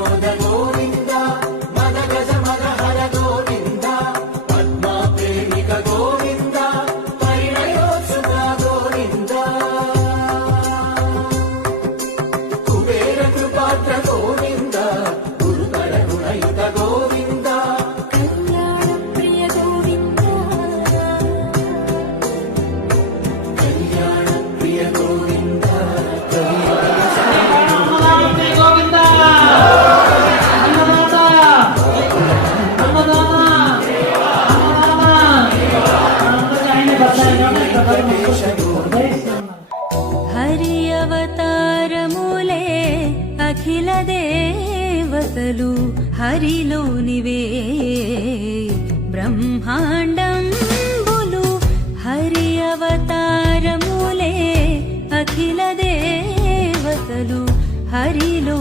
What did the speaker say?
వినోద గోవింద మద గజ మదహర గోవింద పద్మా ప్రేమిక గోవింద పరిణయోత్సుక గోవింద కుబేర కృపాత్ర గోవింద గురుతర గుణయుత గోవింద కళ్యాణ ప్రియ గోవింద కళ్యాణ ప్రియ గోవింద హరి అవతారములే అఖిల దేవతలు హరిలోనివే బ్రహ్మాండంబులు హరి అవతారములే అఖిల దేవతలు హరిలో